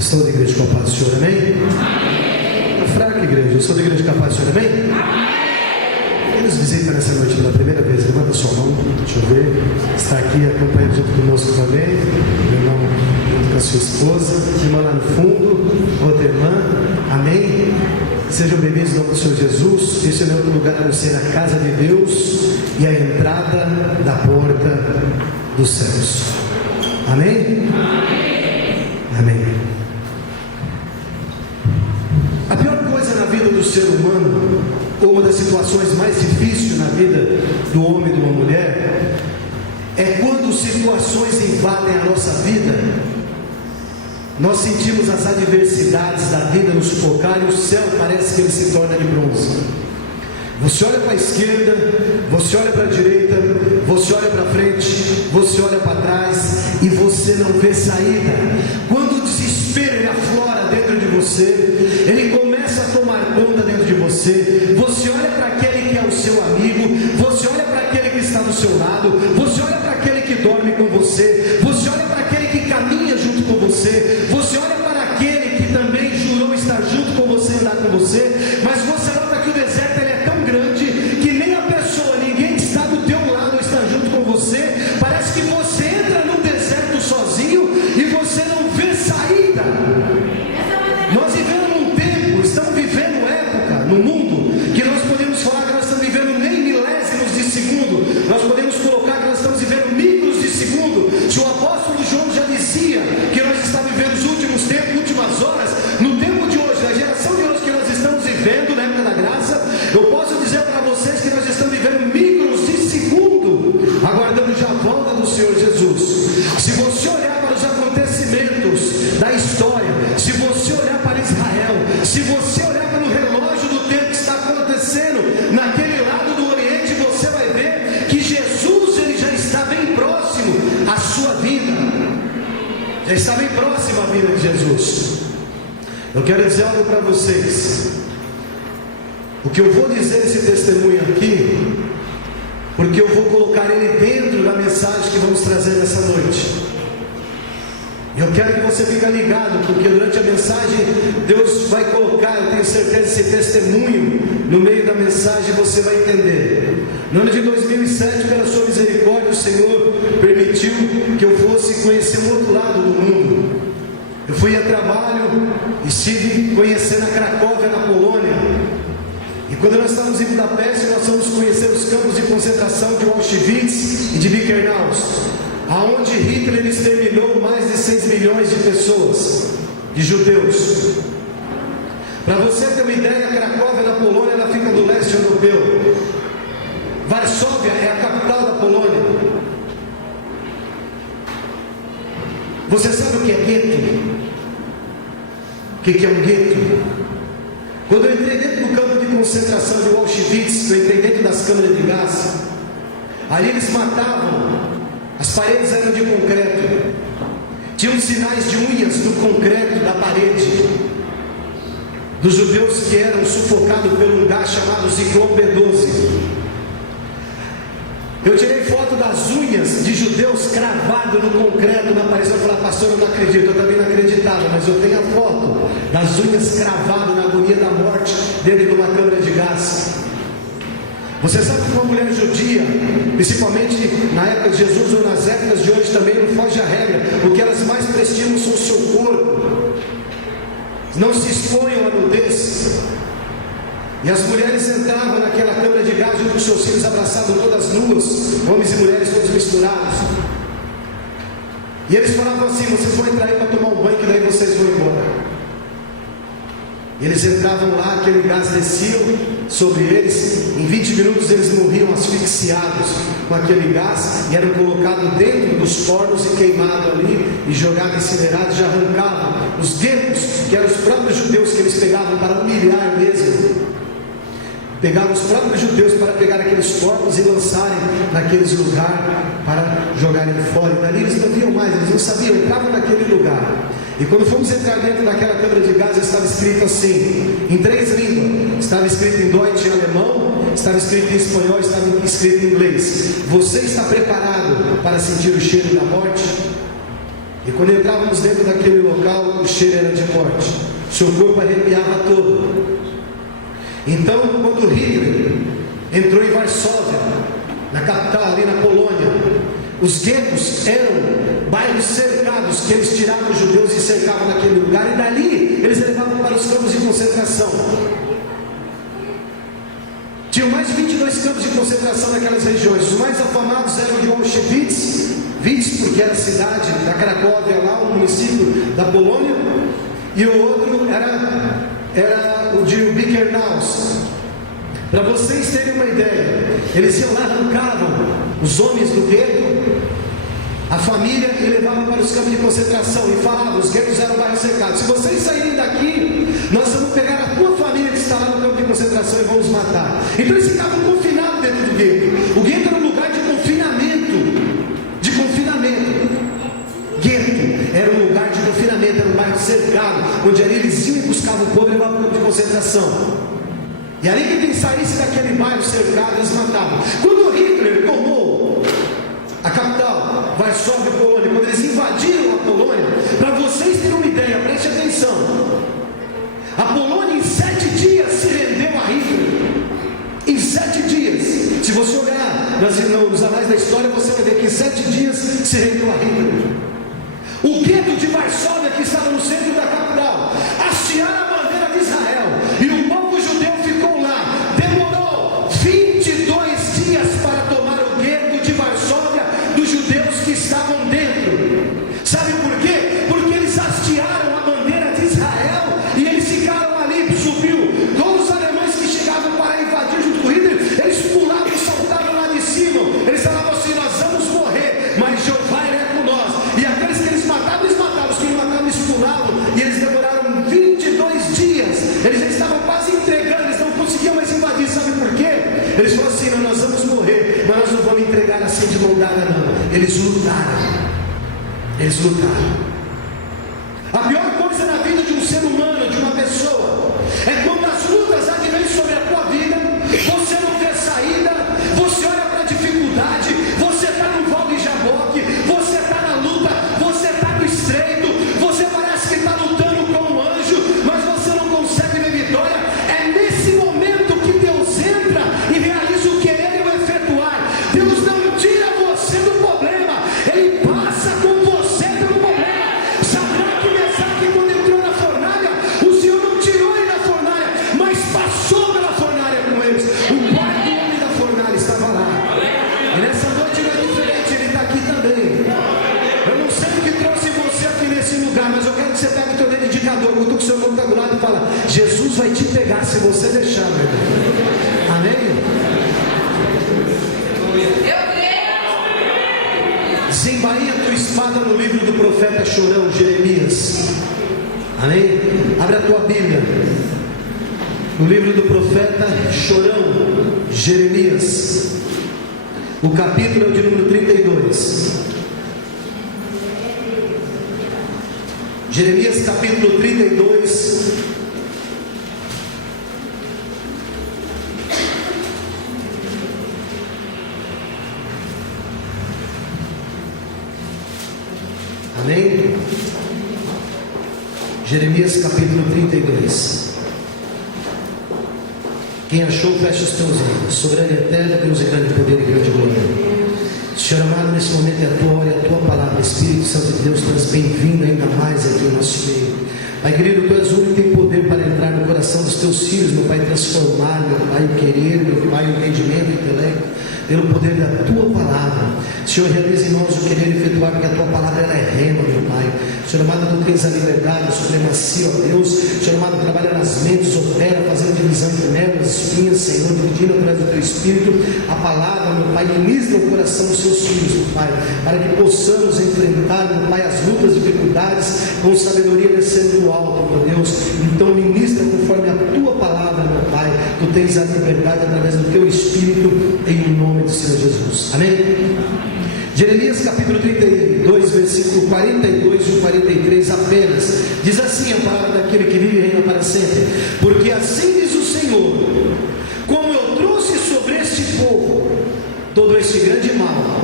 Sou da igreja com a paz do Senhor, amém? Amém. Fraca igreja, eu sou da igreja com a paz do Senhor, amém? Amém. Quem nos visita nessa noite pela primeira vez, levanta a sua mão, deixa eu ver. Está aqui acompanhando junto conosco também, meu irmão junto com a sua esposa, irmã lá no fundo, outra irmã, amém? Sejam bem-vindos em nome do Senhor Jesus. Este é outro lugar a não ser a casa de Deus e a entrada da porta dos céus, amém? Amém. A pior coisa na vida do ser humano, ou uma das situações mais difíceis na vida do homem e de uma mulher, é quando situações invadem a nossa vida. Nós sentimos as adversidades da vida nos sufocar e o céu parece que ele se torna de bronze. Você olha para a esquerda, você olha para a direita, você olha para frente, você olha para trás e você não vê saída. Quando o desespero ele aflora dentro de você, ele começa a tomar conta dentro de você. Você olha para aquele que é o seu amigo, você olha para aquele que está do seu lado, você olha para aquele que dorme com você, você olha para aquele que caminha junto com você, você olha para aquele que também jurou estar junto com você, andar com você, mas você nota que o deserto ele é tão grande que nem a pessoa, ninguém está do teu lado, está junto com você. Parece que você entra num deserto sozinho e você não vê saída. Nós vivemos num tempo, estamos vivendo época no mundo que nós podemos falar que nós estamos vivendo nem milésimos de segundo, nós podemos colocar que nós estamos vivendo micros de segundo. Se o apóstolo João já dizia que nós estamos vivendo os últimos tempos, últimas horas, no tempo de hoje, na geração de hoje que nós estamos vivendo, na época da graça, eu posso dizer para vocês que nós estamos vivendo micros de segundo, aguardando já a volta do Senhor Jesus. Se você olhar para os acontecimentos da história, se você olhar para Israel, se você olhar para o relógio do tempo que está acontecendo naquele lado do Oriente, você vai ver que Jesus ele já está bem próximo à sua vida, já está bem próximo à vida de Jesus. Eu quero dizer algo para vocês. O que eu vou dizer esse testemunho aqui, porque eu vou colocar ele dentro da mensagem que vamos trazer nessa noite. Eu quero que você fique ligado, porque durante a mensagem Deus vai colocar, eu tenho certeza, esse testemunho no meio da mensagem, você vai entender. No ano de 2007, pela sua misericórdia, o Senhor permitiu que eu fosse conhecer o outro lado do mundo. Eu fui a trabalho, estive conhecendo a Cracóvia, na Polônia. E quando nós estávamos em Budapeste, nós fomos conhecer os campos de concentração de Auschwitz e de Birkenau, aonde Hitler exterminou mais de 6 milhões de pessoas, de judeus. Para você ter uma ideia, a Cracóvia, na Polônia, ela fica do leste europeu. Varsóvia é a capital da Polônia. Você sabe o que é gueto? O que é um gueto? Quando eu entrei dentro do campo de concentração de Auschwitz, eu entrei dentro das câmaras de gás. Ali eles matavam, as paredes eram de concreto, tinham sinais de unhas no concreto da parede, dos judeus que eram sufocados por um gás chamado Ciclone B12. Eu tirei foto das unhas de judeus cravados no concreto na parede. Eu falei, pastor, eu não acredito, eu também não acreditava, mas eu tenho a foto das unhas cravadas na agonia da morte dentro de uma câmara de gás. Você sabe que uma mulher judia, principalmente na época de Jesus ou nas épocas de hoje também, não foge à regra. O que elas mais prestigam são o seu corpo. Não se exponham à nudez. E as mulheres entravam naquela câmara de gás junto com seus filhos, abraçados todas nuas, homens e mulheres todos misturados. E eles falavam assim, vocês vão entrar aí para tomar um banho, que daí vocês vão embora. Eles entravam lá, aquele gás descia sobre eles, em 20 minutos eles morriam asfixiados com aquele gás, e eram colocados dentro dos fornos e queimados ali, e jogados, incinerados, já arrancavam os dedos, que eram os próprios judeus que eles pegavam para humilhar mesmo. Pegaram os próprios judeus para pegar aqueles corpos e lançarem naqueles lugares para jogarem fora. E dali eles não viam mais, eles não sabiam, entravam naquele lugar. E quando fomos entrar dentro daquela câmara de gás, estava escrito assim, em 3 línguas. Estava escrito em Deutsch, em alemão, estava escrito em espanhol, estava escrito em inglês. Você está preparado para sentir o cheiro da morte? E quando entrávamos dentro daquele local, o cheiro era de morte, seu corpo arrepiava todo. Então, quando Hitler entrou em Varsóvia, na capital, ali na Polônia, os guetos eram bairros cercados, que eles tiravam os judeus e cercavam naquele lugar, e dali eles levavam para os campos de concentração. Tinham mais de 22 campos de concentração naquelas regiões. Os mais afamados eram de Auschwitz, porque era a cidade da Cracóvia, lá o município da Polônia, e o outro era o de Birkenau. Para vocês terem uma ideia, eles iam lá, arrancavam os homens do gueto, a família, e levavam para os campos de concentração, e falavam: os guetos eram bairros cercados, se vocês saírem daqui, nós vamos pegar a tua família que está lá no campo de concentração e vamos matar. Então eles ficavam confinados dentro do gueto. O gueto era um lugar de confinamento. Gueto era um lugar de confinamento, era um bairro cercado, onde ali eles iam e buscavam o povo e levavam para o campo de concentração. E ali que quem saísse daquele bairro cercado, eles matavam. Quando Hitler tomou a capital, Varsóvia, Polônia, quando eles invadiram a Polônia, para vocês terem uma ideia, preste atenção, a Polônia em 7 dias se rendeu a Hitler. Em 7 dias, se você olhar nos anais da história, você vai ver que em 7 dias se rendeu a Hitler. O gueto de Varsóvia, que estava no centro da capital, hastearam a bandeira de Israel, e o povo judeu ficou lá. Demorou 22 dias para tomar o gueto de Varsóvia dos judeus que estavam dentro. Sabe por quê? Porque eles hastearam a bandeira de Israel e eles ficaram ali. Subiu todos os alemães que chegavam para invadir junto com Hitler, eles pulavam e saltavam lá de cima. Eles falavam assim: nós vamos morrer, mas Jeová é com nós. E aqueles que eles matavam, os que matavam, eles pulavam. E eles demoraram 22 dias. Eles já estavam quase entregando, eles não conseguiam mais invadir. Sabe por quê? Eles falaram assim: nós vamos morrer, mas nós não vamos entregar assim de mão dada, não. Eles lutaram. A pior coisa na vida de um ser humano, de uma pessoa, é quando as lutas advêm sobre a tua vida, você não vê saída, você olha para a dificuldade, você está no val de Jaboque, você está na luta, você está no estreito, você parece que está lutando com um anjo, mas você não consegue ver vitória. É nesse momento que Deus entra e realiza o querer e o efetuar. Deus não tira você do problema, Ele passa com você pelo problema. Sadraque, Mesaque, quando entrou na fornalha, o Senhor não tirou ele da fornalha, mas passou pela fornalha com eles. O pai do homem da fornalha estava lá. E nessa noite não é diferente, ele está aqui também. Eu não sei o que trouxe você aqui nesse lugar, mas eu quero que você pegue o teu dedo indicador, cutuque o seu irmão que está do lado e fala: Jesus vai te pegar se você deixar, meu irmão. Amém? Desembainha a tua espada no livro do profeta chorão, Jeremias. Amém? Abre a tua Bíblia no livro do profeta chorão, Jeremias. O capítulo é o de número 32. Jeremias capítulo 32. Amém? Jeremias capítulo 32. Quem achou, fecha os teus olhos. Soberano e eterno, Deus e grande poder e grande glória. Senhor amado, nesse momento é a tua hora e a tua palavra. Espírito Santo de Deus, tu és bem-vindo ainda mais aqui no nosso meio. Pai querido, tu és o único que tem poder para entrar no coração dos teus filhos, meu Pai, transformar, meu Pai, o querer, meu Pai, o entendimento, o intelecto, pelo poder da tua palavra. Senhor, realiza em nós o querer efetuar, porque a tua palavra ela é rema, meu Pai. Senhor amado, tu tens a liberdade, a supremacia, ó Deus. Senhor amado, trabalha nas mentes, opera, fazendo divisão entre névoas, espinhas, Senhor, dividindo através do teu Espírito a palavra, meu Pai, ministra o coração dos seus filhos, meu Pai, para que possamos enfrentar, meu Pai, as lutas, dificuldades, com sabedoria descendo do alto, meu Deus. Então ministra conforme a tua palavra, meu Pai. Tu tens a liberdade através do teu Espírito, em nome do Senhor Jesus. Amém? Jeremias capítulo 32, versículo 42 e 43 apenas. Diz assim a palavra daquele que vive e reina para sempre: porque assim diz o Senhor, como eu trouxe sobre este povo todo este grande mal,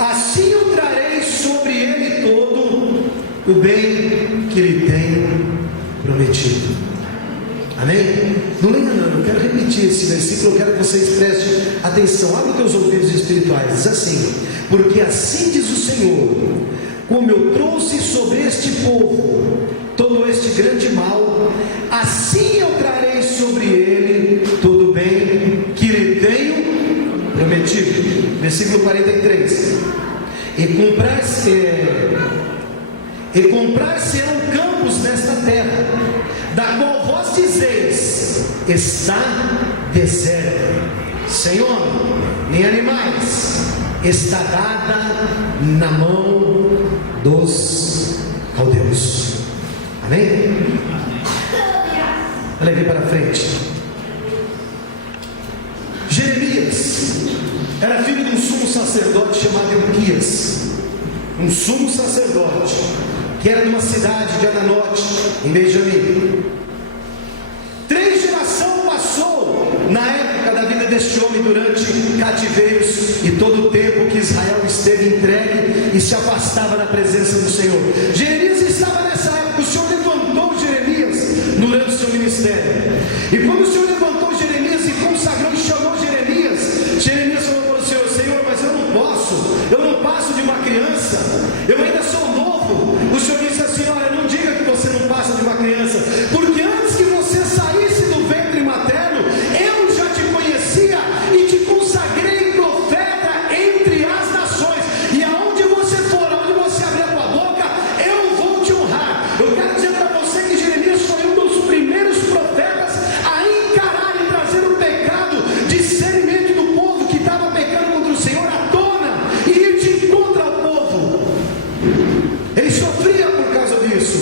assim eu trarei sobre ele todo o bem que lhe tenho prometido. Amém? Não lembra não, eu quero repetir esse versículo, eu quero que vocês prestem atenção. Abre os teus ouvidos espirituais. Diz assim: porque assim diz o Senhor, como eu trouxe sobre este povo todo este grande mal, assim eu trarei sobre ele todo o bem que lhe tenho prometido. Versículo 43. E comprar-se-ão campos nesta terra, da qual vós dizeis, está deserta, sem homem, nem animais, está dada na mão dos caldeus. Amém? Olha aqui para frente. Jeremias era filho de um sumo sacerdote chamado Hilquias, um sumo sacerdote que era de uma cidade de Ananote, em Benjamim. 3 gerações passou na época da vida deste homem durante cativeiros e todo o tempo que Israel esteve entregue e se afastava da presença do Senhor. Jeremias estava nessa época. O Senhor levantou Jeremias durante o seu ministério, e quando o Senhor levantou Jeremias e consagrou e chamou Jeremias, Jeremias falou para o Senhor: Senhor, mas eu não passo de uma criança, eu ainda sou novo. O Senhor disse assim: olha, não diga que você não passa de uma criança, porque antes que você saísse do ventre materno, eu já te conhecia e te consagrei profeta entre as nações, e aonde você for, aonde você abrir a tua boca, eu vou te honrar. Eu quero dizer para você que Jeremias foi um dos primeiros profetas a encarar e trazer o pecado, discernimento do povo que estava pecando contra o Senhor à tona, e ir de encontro ao povo. Ele sofria por causa disso.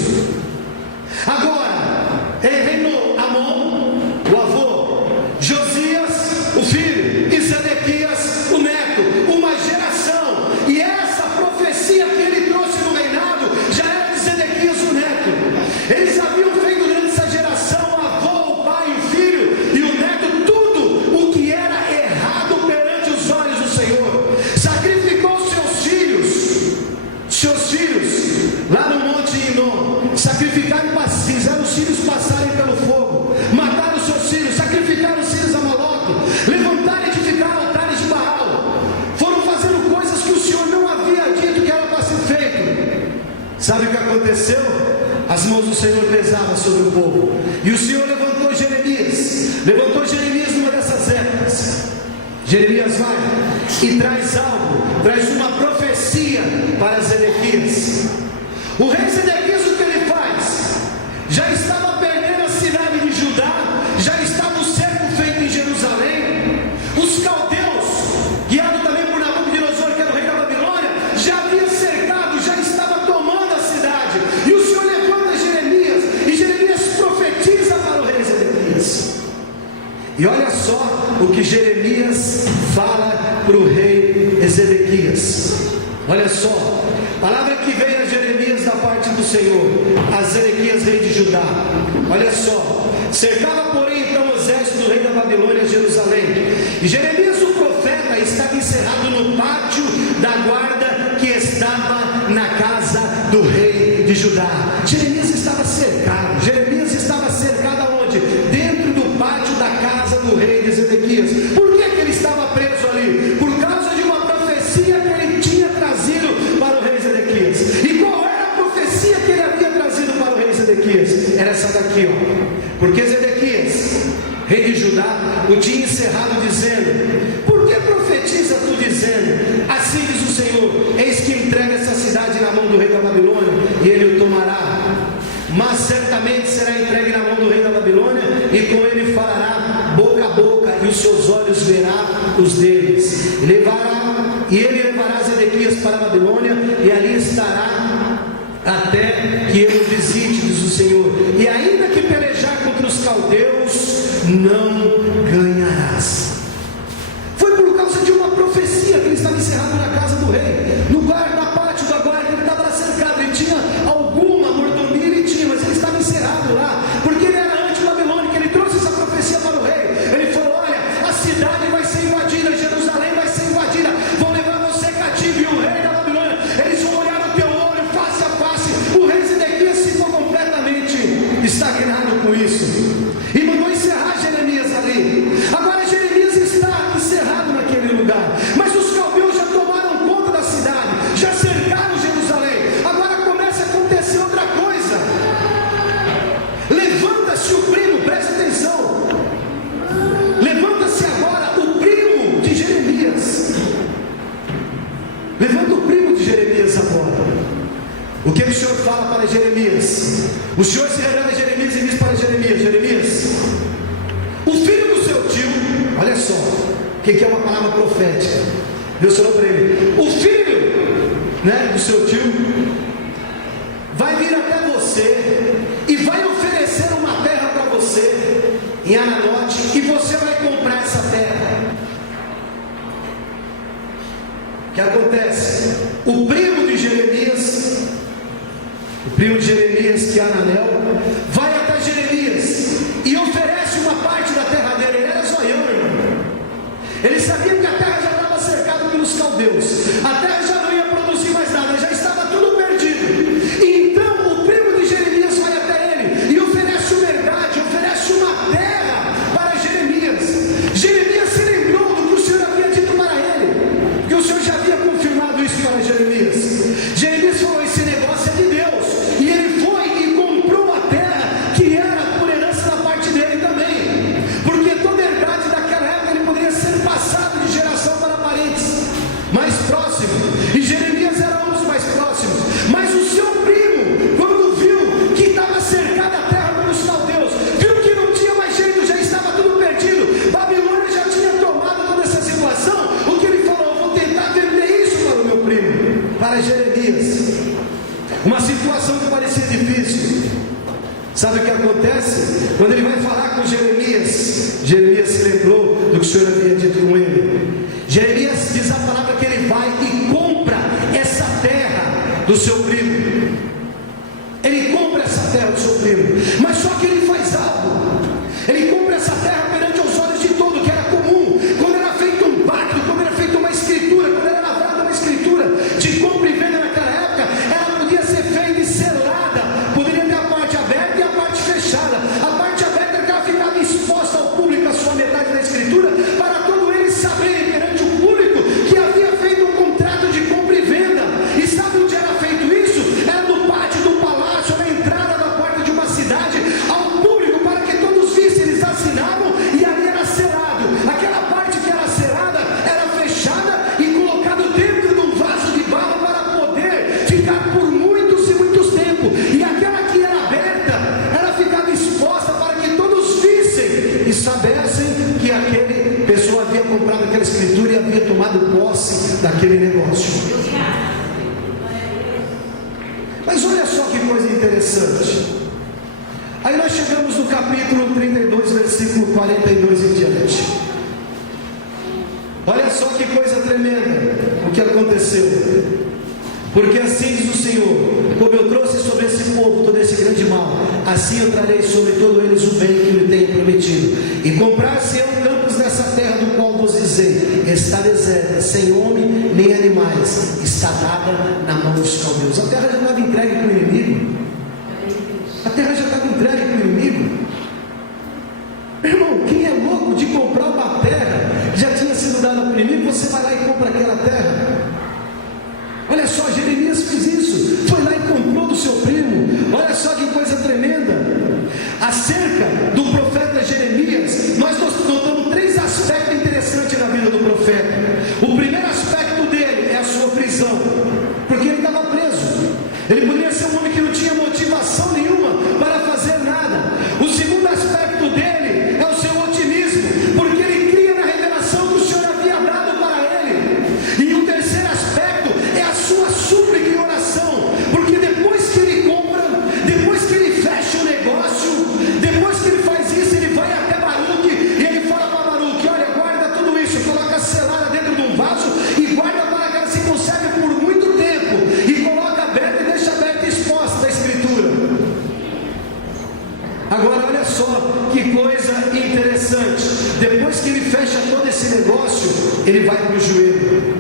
Agora, ele reinou Amon, o avô, Josias, o filho, e Zedequias, o neto, uma geração. E essa profecia que ele trouxe no reinado já era de Zedequias, o neto. Eles haviam feito durante essa geração, o avô, o pai, o filho e o neto, tudo o que era errado perante os olhos do Senhor. Sacrificou seus filhos lá no monte Inom, sacrificaram, fizeram os filhos passarem pelo fogo, mataram seus filhos, sacrificaram os filhos a Moloque, levantaram e edificaram altares de Baal, foram fazendo coisas que o Senhor não havia dito que era para ser feito. Sabe o que aconteceu? As mãos do Senhor pesavam sobre o povo, e o Senhor levantou Jeremias numa dessas épocas. Jeremias vai e traz algo, traz uma profecia para Zedequias. O rei Zedequias, o que ele faz? Já estava perdendo a cidade de Judá, já estava o cerco feito em Jerusalém. Os caldeus, guiados também por Nabucodonosor, que era o rei da Babilônia, já havia cercado, já estava tomando a cidade. E o Senhor levanta Jeremias, e Jeremias profetiza para o rei Zedequias. E olha só o que Jeremias fala para o rei Zedequias. Olha só, palavra que veio a Jeremias da parte do Senhor a Zedequias, rei de Judá. Olha só: cercava porém então o exército do rei da Babilônia Jerusalém, e Jeremias o profeta estava encerrado no pátio da guarda que estava na casa do rei de Judá. Jeremias estava cercado. Jeremias estava cercado aonde? Dentro do pátio da casa do rei de Zedequias. Por que ele estava preso ali? Por causa de uma profecia que ele tinha trazido para o rei Zedequias. E qual era a profecia que ele havia trazido para o rei Zedequias? Era essa daqui, ó. Porque Zedequias, rei de Judá, o tinha encerrado dizendo: por que profetiza tu dizendo, assim diz o Senhor, eis que entrega essa cidade na mão do rei da Babilônia, e ele o tomará, mas certamente será entregue na mão do rei da Babilônia, e com ele falará boca a boca, e os seus olhos verá os deles, e ele levará Zedequias para a Babilônia, e ali estará até que ele o visite, diz o Senhor, e ainda que pelejar contra os caldeus, não ganharás. Foi por causa de uma profecia que ele estava encerrado na casa do rei, no pátio da guarda. Ele estava lá cercado, ele tinha alguma mordomia, ele tinha, mas ele estava encerrado lá, porque ele era anti-babilônico. Ele trouxe essa profecia para o rei. Ele falou: olha, a cidade vai ser invadida, Jerusalém vai ser invadida, vão levar você cativo. E o rei da Babilônia, eles vão olhar no teu olho face a face. O rei O Senhor se revela a Jeremias e diz para Jeremias: Jeremias, o filho do seu tio, olha só, o que é uma palavra profética? Deus falou para ele: o filho, do seu tio vai vir até você e vai oferecer uma terra para você em Ananote, e você vai comprar essa terra. O que acontece? O primo de Jeremias, que é Ananel, vai até Jeremias e oferece uma parte da terra dele. Ele era zoião, irmão. Ele sabia que a terra já estava cercada pelos caldeus, a terra já não ia produzir mais nada, já estava tudo perdido. E então o primo de Jeremias vai até ele e oferece uma herdade, oferece uma terra para Jeremias. Jeremias se lembrou do que o Senhor havia dito para ele, porque o Senhor já havia confirmado isso para Jeremias. Jeremias falou: esse negócio é de Deus. E ele foi e comprou a terra, que era por herança da parte dele também, porque toda a herdade daquela época ele poderia ser passado de geração para parentes mais próximos, e Jeremias era um dos mais próximos. Mas o seu primo, quando viu que estava cercada a terra pelos caldeus, viu que não tinha mais jeito, já estava tudo perdido, Babilônia já tinha tomado toda essa situação. O que ele falou: eu vou tentar vender isso para o meu primo, para Jeremias. Uma situação que parecia difícil. Sabe o que acontece? Quando ele vai falar com Jeremias, Jeremias se lembrou do que o Senhor havia dito com ele. Jeremias diz a palavra que ele vai e compra essa terra do seu primo. Ele compra essa terra do seu primo, mas só que ele faz algo. Ele compra essa terra perante os olhos de todo, que era comum. Quando era feito um pacto, quando era feita uma escritura, quando era lavrada uma escritura de compra e venda naquela época, ela podia ser feita e selada. Poderia ter a parte aberta e a parte fechada. A parte aberta era que ela ficava exposta ao público, a sua metade da escritura, para todo eles saberem perante o público que havia feito um contrato de compra e venda. E sabe onde era feito isso? Era no pátio do palácio, na entrada da porta de uma cidade, ao público, para que todos vissem. Eles assinavam e ali era selado. Aquela parte que era selada era fechada e colocado dentro de um vaso de barro para poder ficar por muitos e muitos tempos. E aquela que era aberta, ela ficava exposta para que todos vissem e soubessem que aquele pessoa havia comprado aquela escritura e havia tomado posse daquele negócio. Mas olha só que coisa interessante. Aí nós chegamos no capítulo 32, versículo 42 em diante. Olha só que coisa tremenda o que aconteceu. Porque assim diz o Senhor: como eu trouxe sobre esse povo todo esse grande mal, assim eu trarei sobre todos eles o bem que lhe tenho prometido. E comprar-se-ão campos dessa terra do qual vos dizei: está deserta, sem homem nem animais, está dada na mão dos caldeus. A terra já estava entregue para o inimigo. A terra já estava entregue para o inimigo. Irmão, quem é louco de comprar uma terra que já tinha sido dada para o inimigo? Você vai lá e compra aquela terra. Olha só, Jeremias fez isso, foi lá e comprou do seu primo. Olha só que coisa tremenda. Acerca do profeta Jeremias, nós notamos três aspectos interessantes na vida do profeta. O primeiro aspecto dele é a sua prisão, porque ele estava preso. Ele poderia ser um homem que não tinha motivação nenhuma para fazer nada. O segundo aspecto dele é o seu otimismo, porque ele cria na revelação que o Senhor havia dado para ele. E o terceiro aspecto é a sua súplica e oração, porque depois que ele compra, depois que ele fecha o negócio, depois que ele faz isso, ele vai até Baruque e ele fala para Baruque: olha, guarda tudo isso, coloca a selada dentro de um vaso e guarda para que ela se conserve por muito tempo, e coloca aberta e deixa aberta e exposta da escritura. Agora olha só que coisa interessante. Depois que ele fecha todo esse negócio, ele vai para o joelho,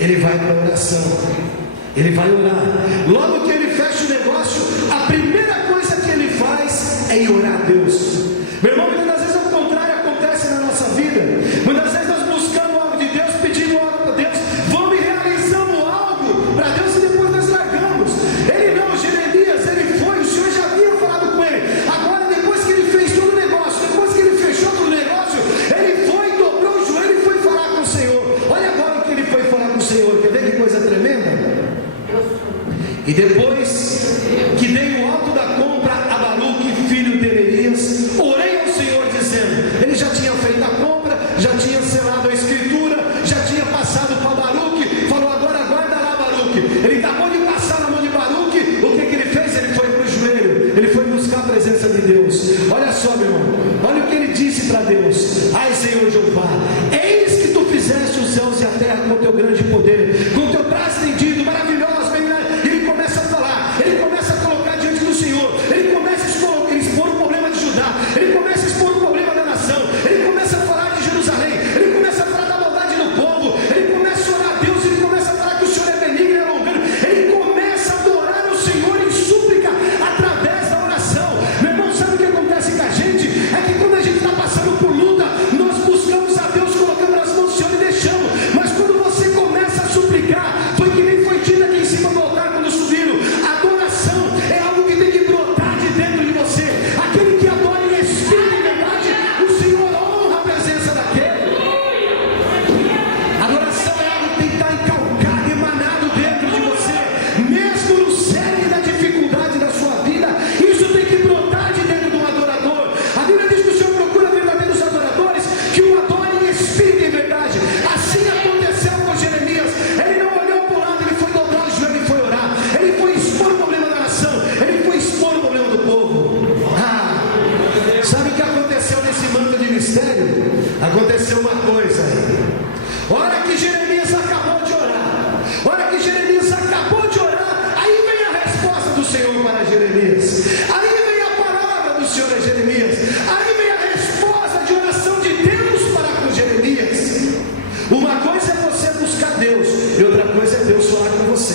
ele vai para a oração, ele vai orar. Logo que ele fecha o negócio, a primeira coisa que ele faz é ir orar a Deus. Meu irmão, muitas vezes o contrário acontece na nossa vida. Muitas vezes nós buscamos algo de Deus, pedimos algo para Deus, vamos e realizamos algo para Deus e depois nós largamos. Ele não, Jeremias, ele foi, o Senhor já havia falado com ele. Agora, depois que ele fez todo o negócio, depois que ele fechou todo o negócio, ele foi, dobrou o joelho e foi falar com o Senhor. Olha agora o que ele foi falar com o Senhor. Quer ver que coisa tremenda? E depois que dei o alto Deus: ai, Senhor Jeová, eis que tu fizeste os céus e a terra com teu grande poder, com teu braço estendido, maravilhoso. Ele começa a falar, ele começa a colocar diante do Senhor, ele começa a expor o problema de Judá, ele começa a expor o problema da nação, ele começa a falar de Jerusalém, ele começa a falar da maldade do povo, ele começa a orar a Deus, ele começa a falar que o Senhor é benigno e é longano, ele começa a adorar o Senhor em súplica através da oração. Meu irmão, sabe o que acontece com a gente? É que quando a gente está passando por luta, nós buscamos a Deus, colocando nas mãos do Senhor e deixamos, mas quando você começa a suplicar, foi que nem foi dito aqui em cima do altar quando subiram, adoração é algo que tem que brotar de dentro de você. Aquele que adora em espírito e verdade, o Senhor honra a presença daquele. Adoração é algo que tem que estar encalcado, emanado dentro de você, mesmo no cerne da dificuldade da sua vida. Isso tem que brotar de dentro de um adorador. A Bíblia diz que o Senhor procura verdadeiros adoradores que o adorem em espírito e verdade. Assim aconteceu com Jeremias. Ele não olhou para o lado, ele foi dobrar o joelho e foi orar. Ele foi expor o problema da nação, ele foi expor o problema do povo. Sabe o que aconteceu nesse manto de mistério? Aconteceu uma coisa aí. Hora que Jeremias acabou de orar, aí vem a resposta do Senhor para Jeremias, aí vem a palavra do Senhor a Jeremias, aí vem a resposta de oração de Deus para com Jeremias. Uma coisa é você buscar Deus, e outra coisa é Deus falar com você.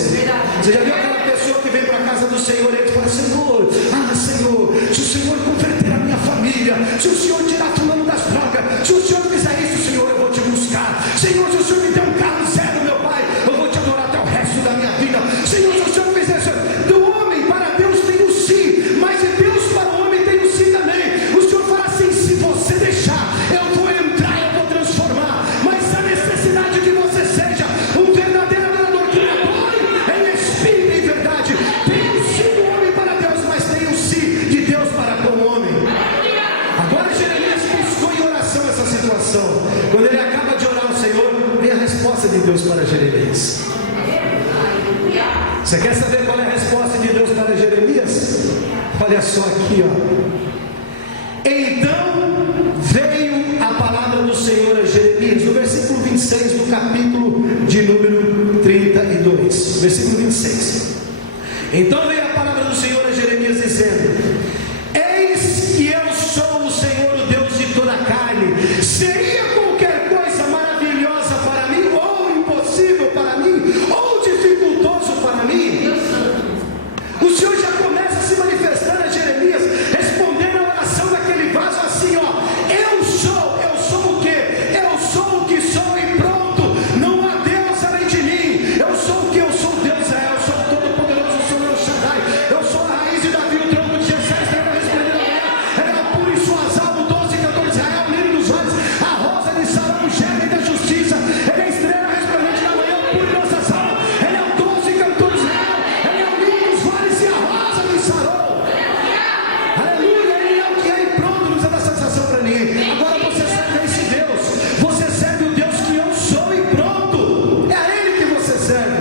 Você já viu aquela pessoa que vem para a casa do Senhor e fala: Senhor, Senhor, se o Senhor converter a minha família, se o Senhor tirar fulano das drogas, se o Senhor fizer isso, Senhor, eu vou te buscar. Senhor, se o Senhor me der um carro zero, meu Pai, eu vou te adorar até o resto da minha vida. Senhor, se o Senhor fizer isso. Do homem para Deus tem o sim, mas de Deus para o homem tem o sim também. O Senhor fala assim: se você deixar, eu vou entrar, eu vou transformar. Mas a necessidade que você seja um verdadeiro adorador que me adore em espírito e verdade. Tem o sim do homem para Deus, mas tem o sim de Deus para com o homem. Agora Jeremias buscou em oração essa situação. Quando ele acaba de orar ao Senhor, vem a resposta de Deus para Jeremias. Você quer saber qual é a resposta de Deus para Jeremias? Olha só aqui, ó. Então veio a palavra do Senhor a Jeremias, no versículo 26 do capítulo de número 32, versículo 26. Então veio a palavra do Senhor a Jeremias dizendo: eis que eu sou o Senhor, o Deus de toda a carne. Seria qualquer coisa maravilhosa para mim, ou impossível para mim, ou dificultoso para mim? O Senhor já começa se manifestando a Jeremias, respondendo a oração daquele vaso assim, ó: eu sou o quê? Eu sou o que sou e pronto. Não há Deus além de mim. Eu sou o que eu sou, Deus é. Eu sou o Todo-Poderoso, eu sou o El Shaddai. Eu sou a raiz de Davi, o tronco de Jessé, a estrela resplendente da manhã. Ela é a pura e suas almas, o doce cantor de Israel, o lírio dos vales, a rosa de Sarão, o germe da justiça. Ele é a estrela resplendente da manhã, o puro e nossas almas. Ele é o doce cantor de Israel. Ele é o lírio dos vales e a rosa de Sarão. Aleluia, ele é o que é e pronto, nos dá satisfação para ninguém. Agora você serve a esse Deus. Você serve o Deus que eu sou e pronto. É a Ele que você serve.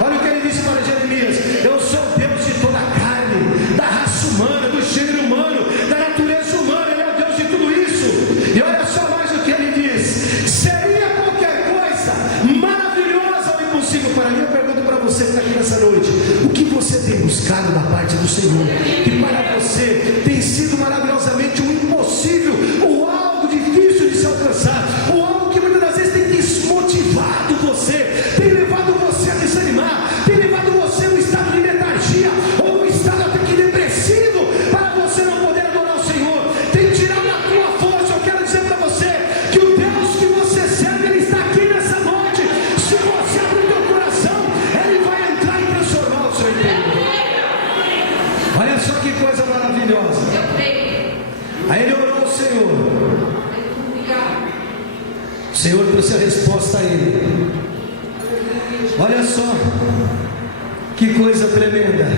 Olha o que ele disse para Jeremias: eu sou Deus de toda a carne, da raça humana, do gênero humano, da natureza humana. Ele é o Deus de tudo isso. E olha só mais o que ele diz: seria qualquer coisa maravilhosa ou impossível para mim. Eu pergunto para você que está aqui nessa noite: o que você tem buscado da parte do Senhor, que para você tem sido maravilhosamente um impossível, ou algo difícil de se alcançar, ou algo que muitas das vezes tem desmotivado você, tem levado você a desanimar, tem levado você a um estado de letargia, ou um estado até que depressivo, para você não poder adorar o Senhor, tem tirado a tua força. Eu quero dizer para você que o Deus que você serve, Ele está aqui nessa noite. Se você abrir o teu coração, Ele vai entrar e transformar o seu interior. Olha só que coisa maravilhosa. Aí ele orou ao Senhor. O Senhor trouxe a resposta a ele. Olha só que coisa tremenda.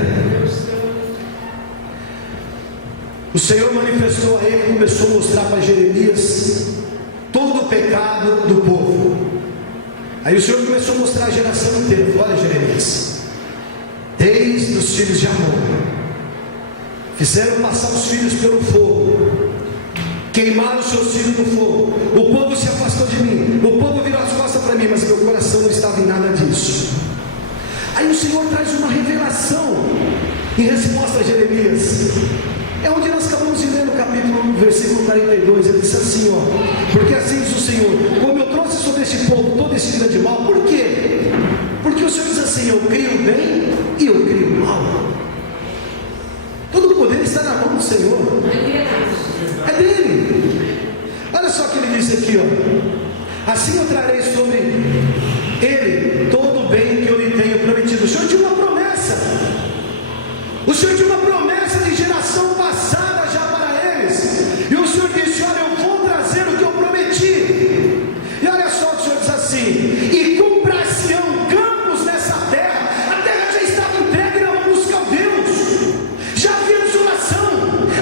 O Senhor manifestou a ele, começou a mostrar para Jeremias todo o pecado do povo. Aí o Senhor começou a mostrar a geração inteira. Olha, Jeremias, eis os filhos de Amon, fizeram passar os filhos pelo fogo, queimaram os seus filhos no fogo, o povo se afastou de mim, o povo virou as costas para mim, mas meu coração não estava em nada disso. Aí o Senhor traz uma revelação em resposta a Jeremias. É onde nós acabamos de ler no capítulo 1, versículo 42. Ele disse assim, ó: porque assim diz o Senhor, como eu trouxe sobre este povo todo este grande mal. Por quê? Porque o Senhor diz assim: eu crio o bem e eu crio o mal. Todo o poder está na mão do Senhor, é dele. Olha só o que ele diz aqui, ó: assim eu trarei sobre ele todo o bem que eu lhe tenho prometido. O Senhor tinha uma promessa, o Senhor tinha uma promessa de geração passada já para eles, e o Senhor disse: olha, eu vou trazer o que eu prometi. E olha só o que o Senhor diz assim: e comprar-se-ão campos nessa terra. A terra já estava entregue na mão dos caldeus, já havia desolação,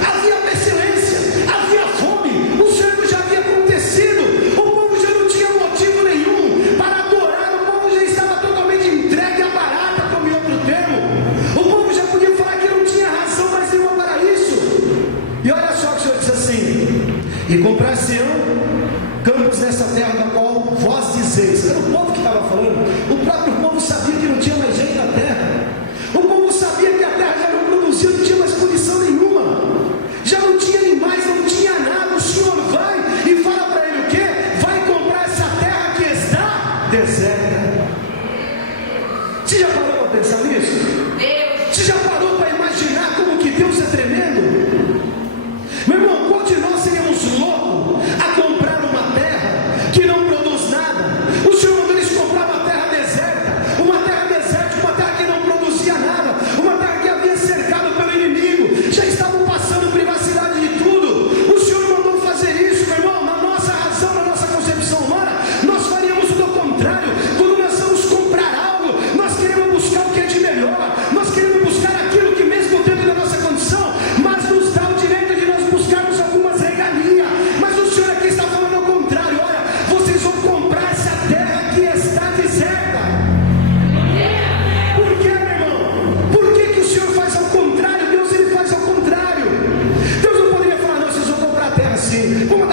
havia pestilência, havia fome, o cerco já havia acontecido, o povo já não tinha motivo nenhum para adorar, o povo já estava totalmente entregue à barata, como em outro termo, o povo já podia falar que não tinha razão mais nenhuma para isso. E olha só o que o Senhor diz assim: e comprar-se-ão campos nessa terra da qual vós dizeis. Era o povo que estava falando, o próprio povo sabia que não tinha mais jeito na terra, o povo sabia que a terra já não produzia, não tinha mais condição nenhuma, já não tinha animais, não tinha nada. O Senhor vai e fala para ele o quê? Vai comprar essa terra que está deserta. Você já parou para pensar nisso? Você já parou para imaginar como que Deus é tremendo? Meu irmão, qual de nós seríamos loucos a comprar uma terra que não produz nada? O Senhor mandou eles comprar uma terra desértica, uma terra que não produzia nada, uma terra que havia cercado pelo inimigo, já estavam passando privacidade de tudo. O Senhor mandou fazer isso, meu irmão. Na nossa razão, na nossa concepção humana, nós faríamos o contrário. Quando nós vamos comprar algo, nós queremos buscar o que é de melhor, nós queremos buscar aquilo que, mesmo dentro da nossa condição, mas nos dá o direito de nós buscarmos algumas regalias. Mas o Senhor aqui está falando ao contrário: olha, vocês vão comprar essa terra que está deserta. Por quê, meu irmão? Por que o Senhor faz ao contrário? Deus, ele faz ao contrário. Deus não poderia falar: não, vocês vão comprar a terra assim. Como